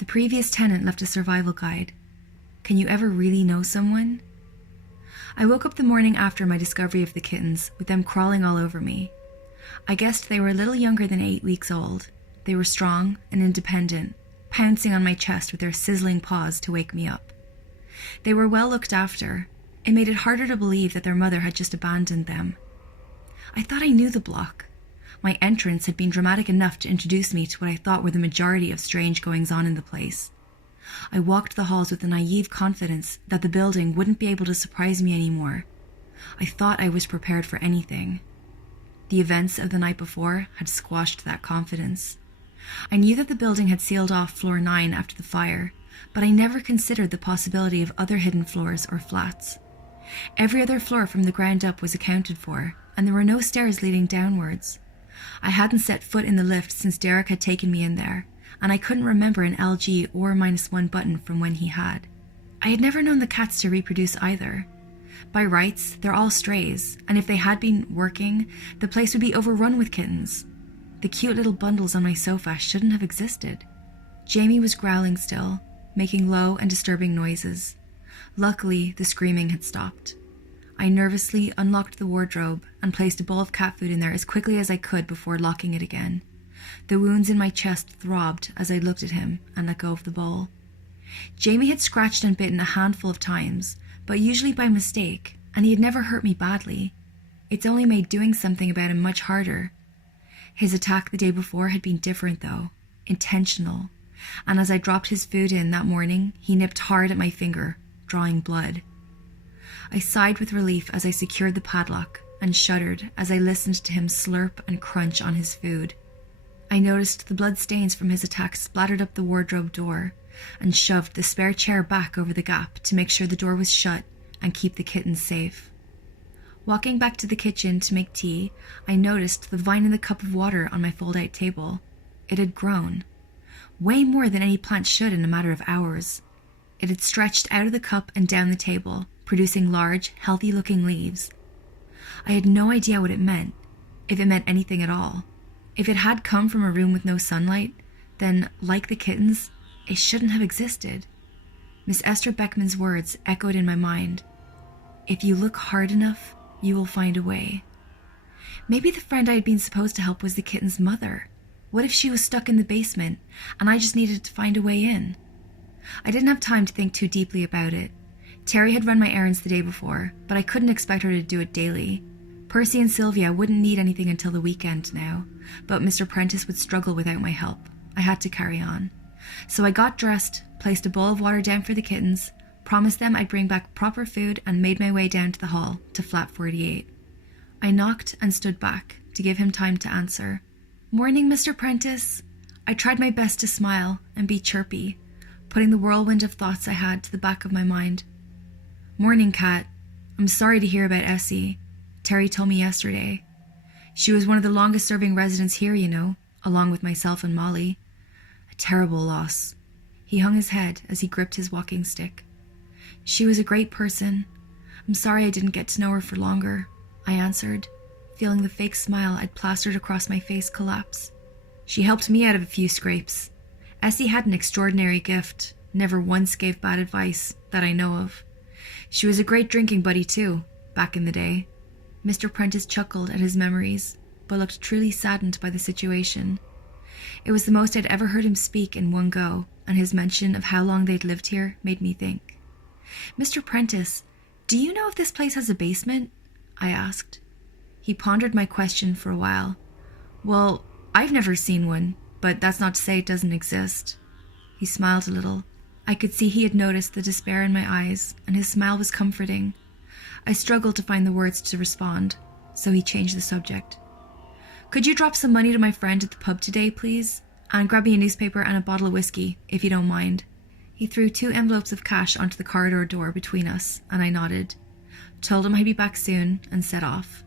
The previous tenant left a survival guide. Can you ever really know someone? I woke up the morning after my discovery of the kittens, with them crawling all over me. I guessed they were a little younger than 8 weeks old. They were strong and independent, pouncing on my chest with their sizzling paws to wake me up. They were well looked after. It made it harder to believe that their mother had just abandoned them. I thought I knew the block. My entrance had been dramatic enough to introduce me to what I thought were the majority of strange goings-on in the place. I walked the halls with a naive confidence that the building wouldn't be able to surprise me anymore. I thought I was prepared for anything. The events of the night before had squashed that confidence. I knew that the building had sealed off floor 9 after the fire, but I never considered the possibility of other hidden floors or flats. Every other floor from the ground up was accounted for, and there were no stairs leading downwards. I hadn't set foot in the lift since Derek had taken me in there, and I couldn't remember an LG or -1 button from when he had. I had never known the cats to reproduce either. By rights, they're all strays, and if they had been working, the place would be overrun with kittens. The cute little bundles on my sofa shouldn't have existed. Jamie was growling still, making low and disturbing noises. Luckily, the screaming had stopped. I nervously unlocked the wardrobe and placed a bowl of cat food in there as quickly as I could before locking it again. The wounds in my chest throbbed as I looked at him and let go of the bowl. Jamie had scratched and bitten a handful of times, but usually by mistake, and he had never hurt me badly. It's only made doing something about him much harder. His attack the day before had been different though, intentional, and as I dropped his food in that morning, he nipped hard at my finger, drawing blood. I sighed with relief as I secured the padlock and shuddered as I listened to him slurp and crunch on his food. I noticed the blood stains from his attack splattered up the wardrobe door and shoved the spare chair back over the gap to make sure the door was shut and keep the kittens safe. Walking back to the kitchen to make tea, I noticed the vine in the cup of water on my fold-out table. It had grown. Way more than any plant should in a matter of hours. It had stretched out of the cup and down the table, producing large, healthy-looking leaves. I had no idea what it meant, if it meant anything at all. If it had come from a room with no sunlight, then, like the kittens, it shouldn't have existed. Miss Esther Beckman's words echoed in my mind. If you look hard enough, you will find a way. Maybe the friend I had been supposed to help was the kitten's mother. What if she was stuck in the basement, and I just needed to find a way in? I didn't have time to think too deeply about it. Terry had run my errands the day before, but I couldn't expect her to do it daily. Percy and Sylvia wouldn't need anything until the weekend now, but Mr. Prentice would struggle without my help. I had to carry on. So I got dressed, placed a bowl of water down for the kittens, promised them I'd bring back proper food, and made my way down to the hall, to flat 48. I knocked and stood back, to give him time to answer. "Morning, Mr. Prentice." I tried my best to smile and be chirpy, putting the whirlwind of thoughts I had to the back of my mind. "Morning, Kat. I'm sorry to hear about Essie. Terry told me yesterday. She was one of the longest-serving residents here, you know, along with myself and Molly. A terrible loss." He hung his head as he gripped his walking stick. "She was a great person. I'm sorry I didn't get to know her for longer," I answered, feeling the fake smile I'd plastered across my face collapse. "She helped me out of a few scrapes. Essie had an extraordinary gift, never once gave bad advice, that I know of. She was a great drinking buddy too, back in the day." Mr. Prentice chuckled at his memories, but looked truly saddened by the situation. It was the most I'd ever heard him speak in one go, and his mention of how long they'd lived here made me think. "Mr. Prentice, do you know if this place has a basement?" I asked. He pondered my question for a while. "Well, I've never seen one, but that's not to say it doesn't exist." He smiled a little. I could see he had noticed the despair in my eyes, and his smile was comforting. I struggled to find the words to respond, so he changed the subject. "Could you drop some money to my friend at the pub today, please? And grab me a newspaper and a bottle of whiskey, if you don't mind." He threw 2 envelopes of cash onto the corridor door between us, and I nodded, told him I'd be back soon, and set off.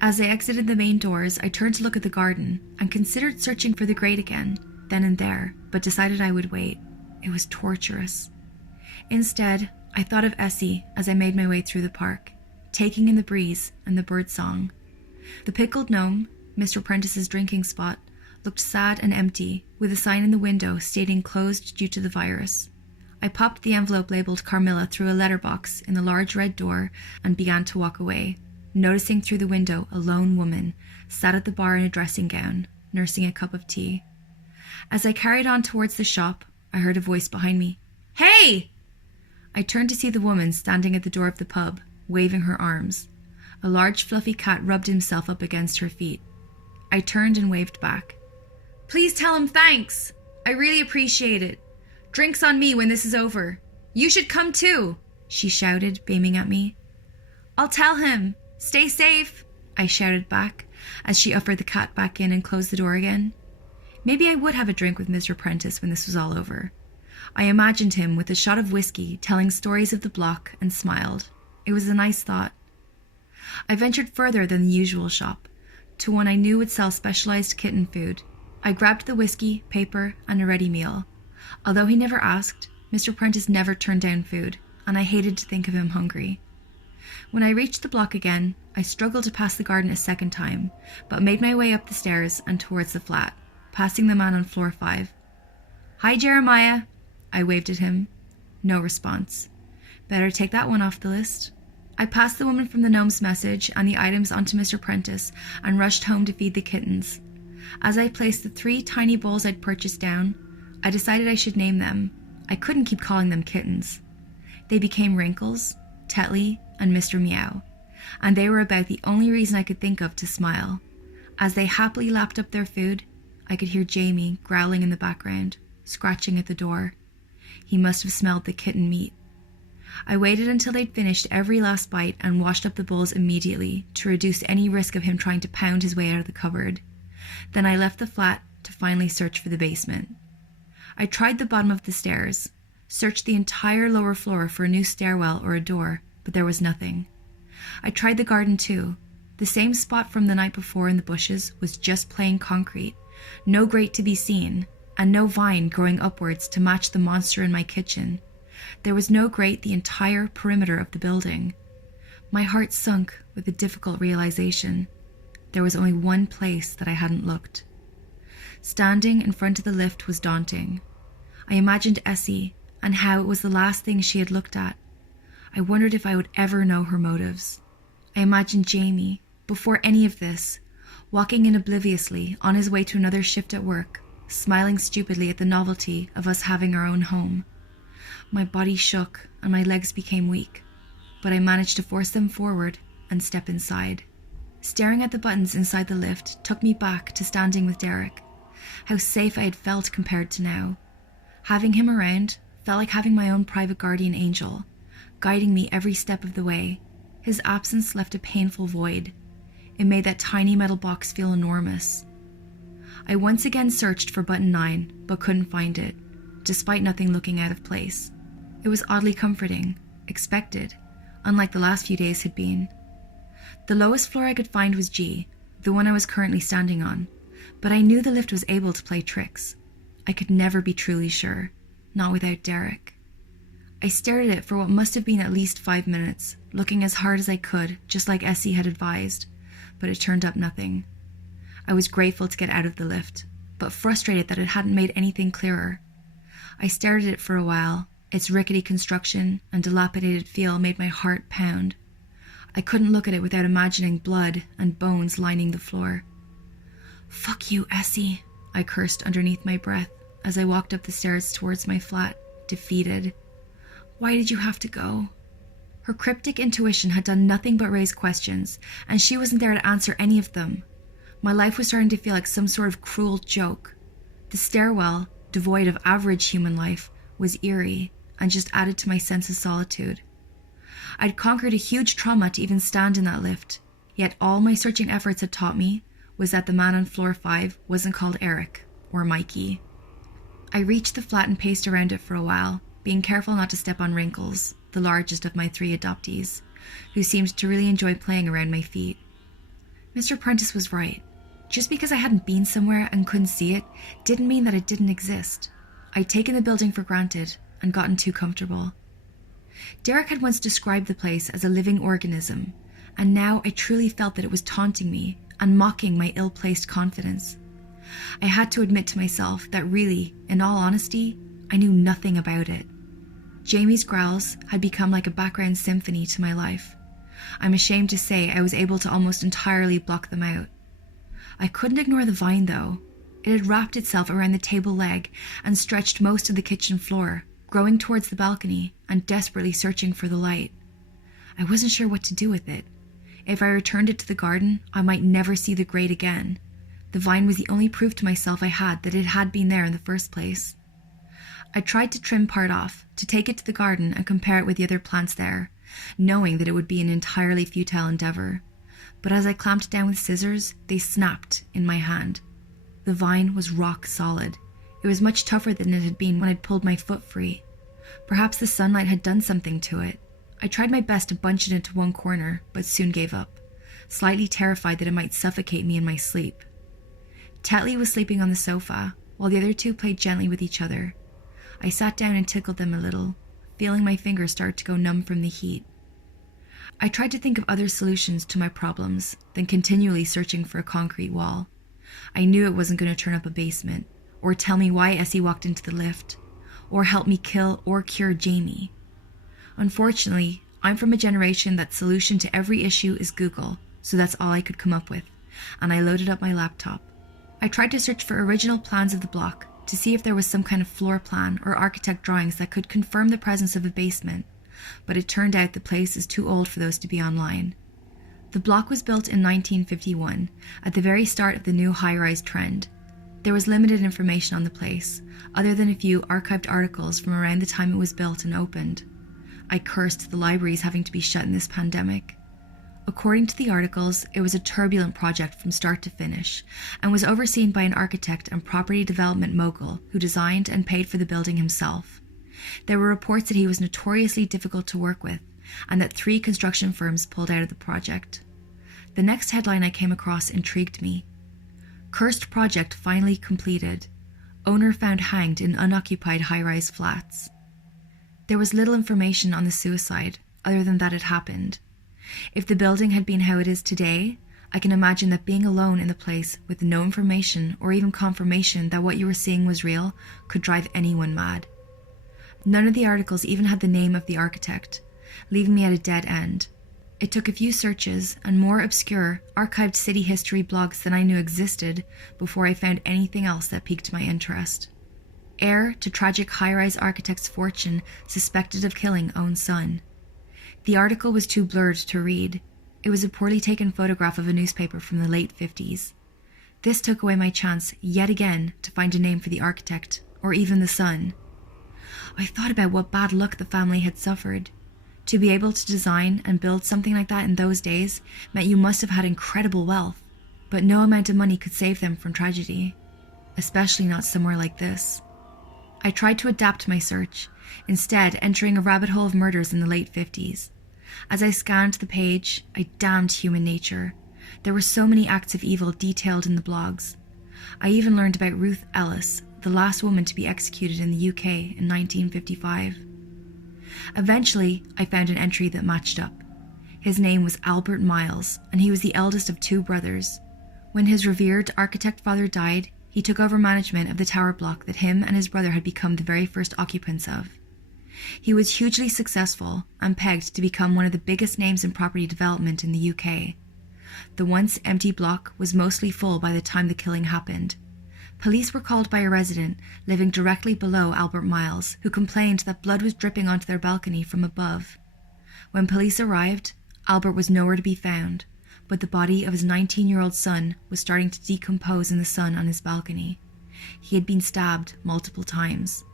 As I exited the main doors, I turned to look at the garden, and considered searching for the grate again, then and there, but decided I would wait. It was torturous. Instead, I thought of Essie as I made my way through the park, taking in the breeze and the bird song. The Pickled Gnome, Mr. Prentice's drinking spot, looked sad and empty, with a sign in the window stating closed due to the virus. I popped the envelope labelled Carmilla through a letterbox in the large red door and began to walk away, noticing through the window a lone woman sat at the bar in a dressing gown, nursing a cup of tea. As I carried on towards the shop, I heard a voice behind me. "Hey!" I turned to see the woman standing at the door of the pub, waving her arms. A large fluffy cat rubbed himself up against her feet. I turned and waved back. "Please tell him thanks. I really appreciate it. Drinks on me when this is over. You should come too," she shouted, beaming at me. "I'll tell him. Stay safe," I shouted back as she ushered the cat back in and closed the door again. Maybe I would have a drink with Mr. Prentice when this was all over. I imagined him with a shot of whiskey telling stories of the block and smiled. It was a nice thought. I ventured further than the usual shop, to one I knew would sell specialized kitten food. I grabbed the whiskey, paper, and a ready meal. Although he never asked, Mr. Prentice never turned down food, and I hated to think of him hungry. When I reached the block again, I struggled to pass the garden a second time, but made my way up the stairs and towards the flat, passing the man on floor 5. "Hi, Jeremiah," I waved at him. No response. Better take that one off the list. I passed the woman from the gnome's message and the items onto Mr. Prentice and rushed home to feed the kittens. As I placed the 3 tiny bowls I'd purchased down, I decided I should name them. I couldn't keep calling them kittens. They became Wrinkles, Tetley, and Mr. Meow, and they were about the only reason I could think of to smile. As they happily lapped up their food, I could hear Jamie growling in the background, scratching at the door. He must have smelled the kitten meat. I waited until they'd finished every last bite and washed up the bowls immediately to reduce any risk of him trying to pound his way out of the cupboard. Then I left the flat to finally search for the basement. I tried the bottom of the stairs, searched the entire lower floor for a new stairwell or a door, but there was nothing. I tried the garden too. The same spot from the night before in the bushes was just plain concrete, no grate to be seen, and no vine growing upwards to match the monster in my kitchen. There was no grate the entire perimeter of the building. My heart sunk with a difficult realization. There was only one place that I hadn't looked. Standing in front of the lift was daunting. I imagined Essie and how it was the last thing she had looked at. I wondered if I would ever know her motives. I imagined Jamie, before any of this, walking in obliviously on his way to another shift at work, smiling stupidly at the novelty of us having our own home. My body shook and my legs became weak, but I managed to force them forward and step inside. Staring at the buttons inside the lift took me back to standing with Derek. How safe I had felt compared to now. Having him around felt like having my own private guardian angel, guiding me every step of the way. His absence left a painful void. It made that tiny metal box feel enormous. I once again searched for button 9, but couldn't find it, despite nothing looking out of place. It was oddly comforting, expected, unlike the last few days had been. The lowest floor I could find was G, the one I was currently standing on, but I knew the lift was able to play tricks. I could never be truly sure, not without Derek. I stared at it for what must have been at least 5 minutes, looking as hard as I could, just like Essie had advised, but it turned up nothing. I was grateful to get out of the lift, but frustrated that it hadn't made anything clearer. I stared at it for a while. Its rickety construction and dilapidated feel made my heart pound. I couldn't look at it without imagining blood and bones lining the floor. "Fuck you, Essie," I cursed underneath my breath as I walked up the stairs towards my flat, defeated. Why did you have to go? Her cryptic intuition had done nothing but raise questions, and she wasn't there to answer any of them. My life was starting to feel like some sort of cruel joke. The stairwell, devoid of average human life, was eerie and just added to my sense of solitude. I'd conquered a huge trauma to even stand in that lift, yet all my searching efforts had taught me was that the man on floor 5 wasn't called Eric or Mikey. I reached the flat and paced around it for a while, being careful not to step on Wrinkles, the largest of my 3 adoptees, who seemed to really enjoy playing around my feet. Mr. Prentice was right. Just because I hadn't been somewhere and couldn't see it didn't mean that it didn't exist. I'd taken the building for granted and gotten too comfortable. Derek had once described the place as a living organism, and now I truly felt that it was taunting me and mocking my ill-placed confidence. I had to admit to myself that really, in all honesty, I knew nothing about it. Jamie's growls had become like a background symphony to my life. I'm ashamed to say I was able to almost entirely block them out. I couldn't ignore the vine though. It had wrapped itself around the table leg and stretched most of the kitchen floor, growing towards the balcony and desperately searching for the light. I wasn't sure what to do with it. If I returned it to the garden, I might never see the grate again. The vine was the only proof to myself I had that it had been there in the first place. I tried to trim part off, to take it to the garden and compare it with the other plants there, knowing that it would be an entirely futile endeavor. But as I clamped down with scissors, they snapped in my hand. The vine was rock solid. It was much tougher than it had been when I'd pulled my foot free. Perhaps the sunlight had done something to it. I tried my best to bunch it into one corner, but soon gave up, slightly terrified that it might suffocate me in my sleep. Tetley was sleeping on the sofa, while the other two played gently with each other. I sat down and tickled them a little, feeling my fingers start to go numb from the heat. I tried to think of other solutions to my problems than continually searching for a concrete wall. I knew it wasn't going to turn up a basement, or tell me why Essie walked into the lift, or help me kill or cure Jamie. Unfortunately, I'm from a generation that solution to every issue is Google, so that's all I could come up with, and I loaded up my laptop. I tried to search for original plans of the block to see if there was some kind of floor plan or architect drawings that could confirm the presence of a basement, but it turned out the place is too old for those to be online. The block was built in 1951, at the very start of the new high-rise trend. There was limited information on the place, other than a few archived articles from around the time it was built and opened. I cursed the libraries having to be shut in this pandemic. According to the articles, it was a turbulent project from start to finish, and was overseen by an architect and property development mogul who designed and paid for the building himself. There were reports that he was notoriously difficult to work with, and that 3 construction firms pulled out of the project. The next headline I came across intrigued me. Cursed project finally completed. Owner found hanged in unoccupied high-rise flats. There was little information on the suicide, other than that it happened. If the building had been how it is today, I can imagine that being alone in the place with no information or even confirmation that what you were seeing was real could drive anyone mad. None of the articles even had the name of the architect, leaving me at a dead end. It took a few searches and more obscure, archived city history blogs than I knew existed before I found anything else that piqued my interest. Heir to tragic high-rise architect's fortune suspected of killing own son. The article was too blurred to read. It was a poorly taken photograph of a newspaper from the late 50s. This took away my chance, yet again, to find a name for the architect, or even the son. I thought about what bad luck the family had suffered. To be able to design and build something like that in those days meant you must have had incredible wealth, but no amount of money could save them from tragedy, especially not somewhere like this. I tried to adapt my search, instead entering a rabbit hole of murders in the late 50s. As I scanned the page, I damned human nature. There were so many acts of evil detailed in the blogs. I even learned about Ruth Ellis, the last woman to be executed in the UK in 1955. Eventually, I found an entry that matched up. His name was Albert Miles, and he was the eldest of 2 brothers. When his revered architect father died, he took over management of the tower block that him and his brother had become the very first occupants of. He was hugely successful and pegged to become one of the biggest names in property development in the UK. The once empty block was mostly full by the time the killing happened. Police were called by a resident living directly below Albert Miles, who complained that blood was dripping onto their balcony from above. When police arrived, Albert was nowhere to be found, but the body of his 19-year-old son was starting to decompose in the sun on his balcony. He had been stabbed multiple times.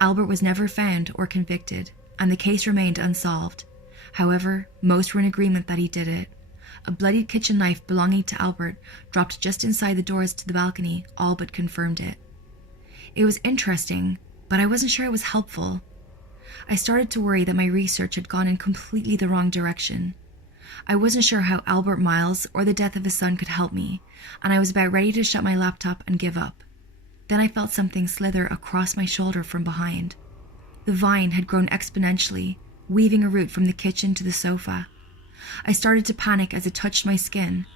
Albert was never found or convicted, and the case remained unsolved. However, most were in agreement that he did it. A bloodied kitchen knife belonging to Albert, dropped just inside the doors to the balcony, all but confirmed it. It was interesting, but I wasn't sure it was helpful. I started to worry that my research had gone in completely the wrong direction. I wasn't sure how Albert Miles or the death of his son could help me, and I was about ready to shut my laptop and give up. Then I felt something slither across my shoulder from behind. The vine had grown exponentially, weaving a route from the kitchen to the sofa. I started to panic as it touched my skin,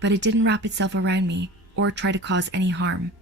but it didn't wrap itself around me, or try to cause any harm,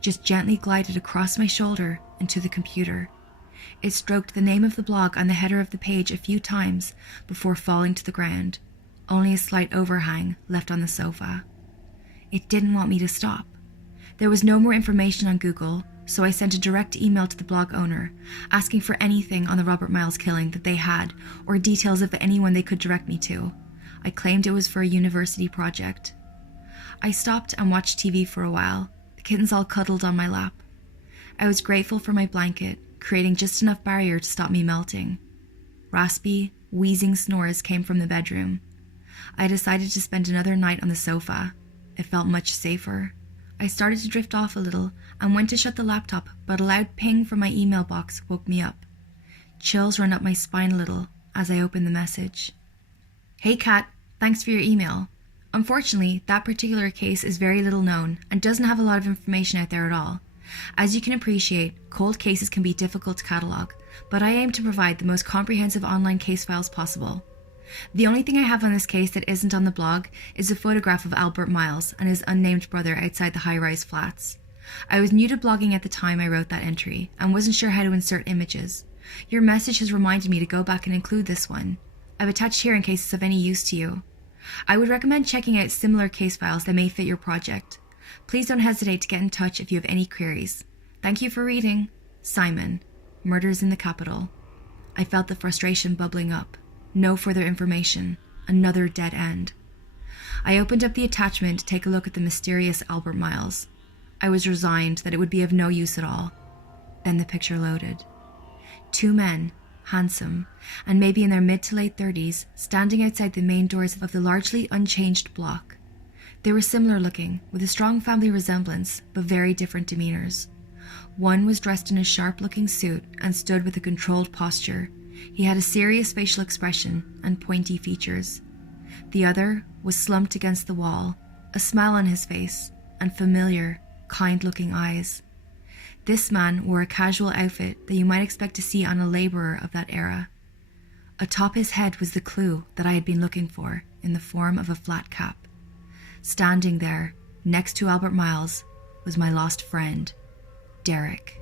just gently glided across my shoulder and to the computer. It stroked the name of the blog on the header of the page a few times before falling to the ground, only a slight overhang left on the sofa. It didn't want me to stop. There was no more information on Google, so I sent a direct email to the blog owner, asking for anything on the Robert Miles killing that they had, or details of anyone they could direct me to. I claimed it was for a university project. I stopped and watched TV for a while, the kittens all cuddled on my lap. I was grateful for my blanket, creating just enough barrier to stop me melting. Raspy, wheezing snores came from the bedroom. I decided to spend another night on the sofa. It felt much safer. I started to drift off a little and went to shut the laptop, but a loud ping from my email box woke me up. Chills ran up my spine a little as I opened the message. "Hey Kat, thanks for your email. Unfortunately, that particular case is very little known and doesn't have a lot of information out there at all. As you can appreciate, cold cases can be difficult to catalogue, but I aim to provide the most comprehensive online case files possible. The only thing I have on this case that isn't on the blog is a photograph of Albert Miles and his unnamed brother outside the high-rise flats. I was new to blogging at the time I wrote that entry and wasn't sure how to insert images. Your message has reminded me to go back and include this one. I've attached here in case it's of any use to you. I would recommend checking out similar case files that may fit your project. Please don't hesitate to get in touch if you have any queries. Thank you for reading. Simon. Murders in the Capital." I felt the frustration bubbling up. No further information. Another dead end. I opened up the attachment to take a look at the mysterious Albert Miles. I was resigned that it would be of no use at all. Then the picture loaded. Two men, handsome, and maybe in their mid to late 30s, standing outside the main doors of the largely unchanged block. They were similar looking, with a strong family resemblance, but very different demeanors. One was dressed in a sharp-looking suit and stood with a controlled posture. He had a serious facial expression and pointy features. The other was slumped against the wall, a smile on his face, and familiar, kind-looking eyes. This man wore a casual outfit that you might expect to see on a labourer of that era. Atop his head was the clue that I had been looking for, in the form of a flat cap. Standing there, next to Albert Miles, was my lost friend, Derek.